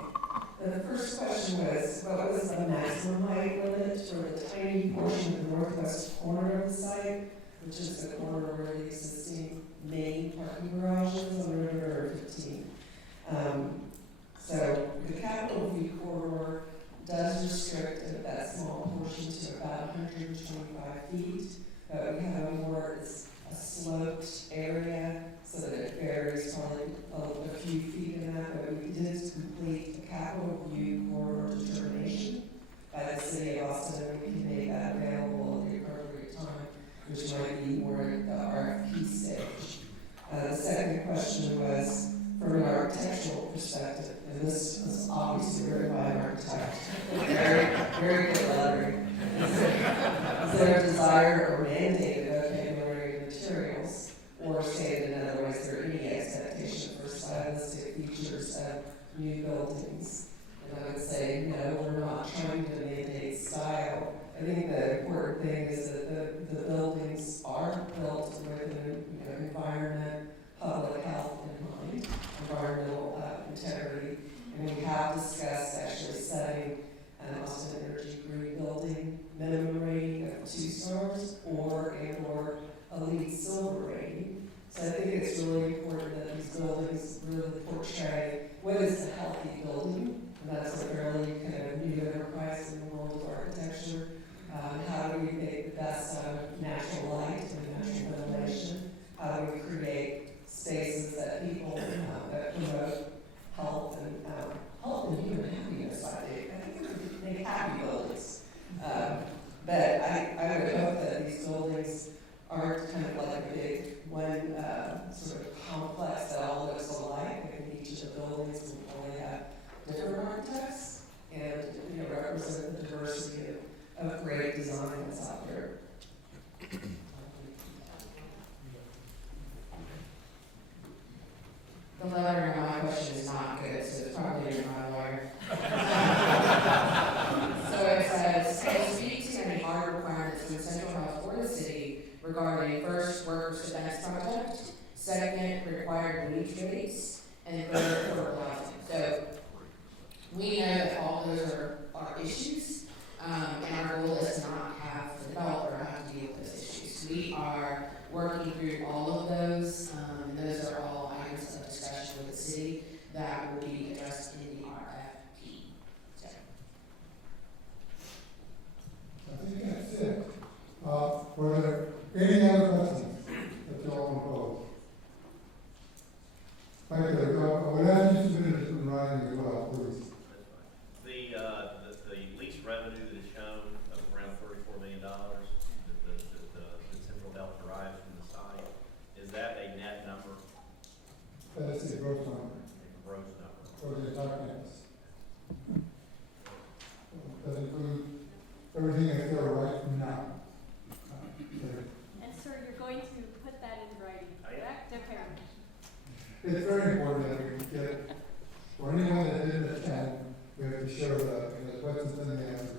The first question was, what was the maximum height limit for the tiny portion of the northwest corner of the site, which is the corner where the existing main parking garage is on River 15. So the Capitol View corridor does restrict that small portion to about 125 feet, but we have a sloped area so that it varies probably a few feet in that, but we did complete a Capitol View corridor determination by the city of Austin, and we can make that available at the appropriate time, which might be more at the RFQ stage. The second question was, from an architectural perspective, and this is obviously written by an architect, very good lettering. Is there a desire or mandated vocabulary materials, or stated in other words, is there any expectation for stylistic features of new buildings? And I would say, no, we're not trying to mandate style. I think the important thing is that the buildings are built with an environment, public health in mind, environmental integrity. And we have discussed actually setting an Austin Energy Green building minimum rating of 2 stars or a LEED silver rating. So I think it's really important that these buildings really portray what is a healthy building. And that's a fairly kind of new enterprise in the world of architecture. How do we make the best out of natural light and natural ventilation? How do we create spaces that people that promote health and human happiness? I think we could make happy buildings. But I would hope that these buildings aren't kind of like a big one sort of complex that all looks alike. I think each of the buildings will probably have different architects and represent the diversity of great design that's out there. The letter in my question is not good, so it's probably in my lawyer. So it says, "Can speak to any hard requirements from Central Health or the city regarding first, workers events project, second, required lead rates, and third, affordable housing." So we know that all those are issues, and our goal is to not have the developer have to deal with those issues. We are working through all of those, and those are all items of discussion with the city that will be addressed in the RFP. So, I think that's it. Were there any other questions that y'all want to pose? Thank you. I would ask you to submit it in writing as well, please. The lease revenue that is shown of around $34 million that Central Health derives from the site, is that a net number? That's the gross number, A gross number? for the entire campus. Does it include everything that's there right now? And sir, you're going to put that in writing, correct? Okay. It's very important that we get, for anyone that didn't attend, we have to show the questions and the answers.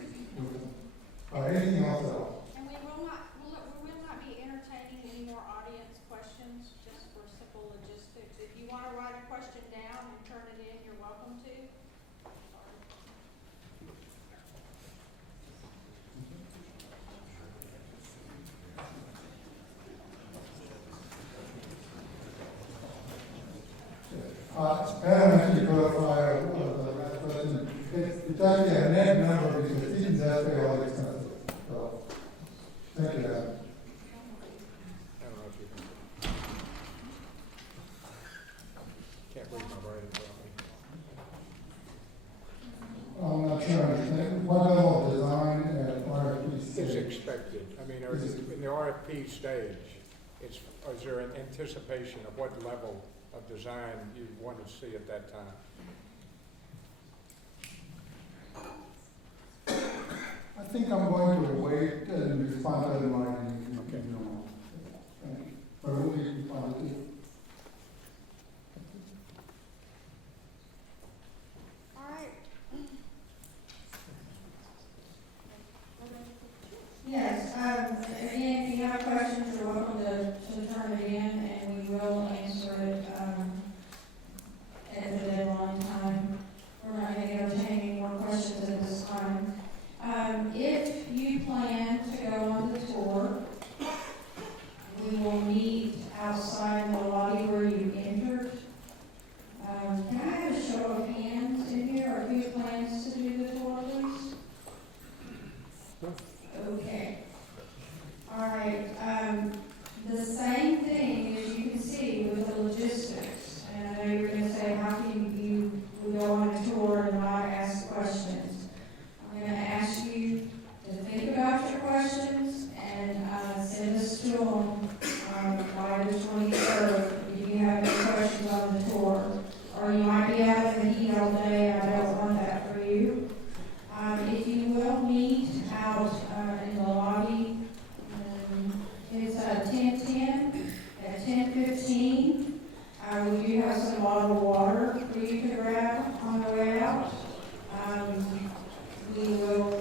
Anything else at all? And we will not be entertaining any more audience questions, just for simple logistics. If you want to write a question down and turn it in, you're welcome to. Adam, actually clarify the last question. It's actually a net number because students have to pay all the expenses. So, thank you, Adam. Can't read my writing properly. I'm not sure I understand. What level of design and RFP Is stage? expected, I mean, in the RFP stage, is there an anticipation of what level of design you want to see at that time? I think I'm going to wait and respond to the writing. Okay. But we'll be responding to. All right. Yes, again, if you have questions, you're welcome to turn it in, and we will answer it, at the deadline time. We're not going to entertain any more questions at this time. If you plan to go on the tour, we will meet outside the lobby where you entered. Can I have a show of hands in here, or who plans to do the tour, please? Okay. All right, the same thing as you can see with the logistics. And I know you're gonna say, how can you go on a tour and not ask questions? I'm gonna ask you to think about your questions and, send us to them, by the 23rd, if you have any questions on the tour. Or you might be out in the heat all day, I don't want that for you. If you will meet out, in the lobby, it's 10:10, at 10:15. We do have some bottled water for you to grab on the way out. We will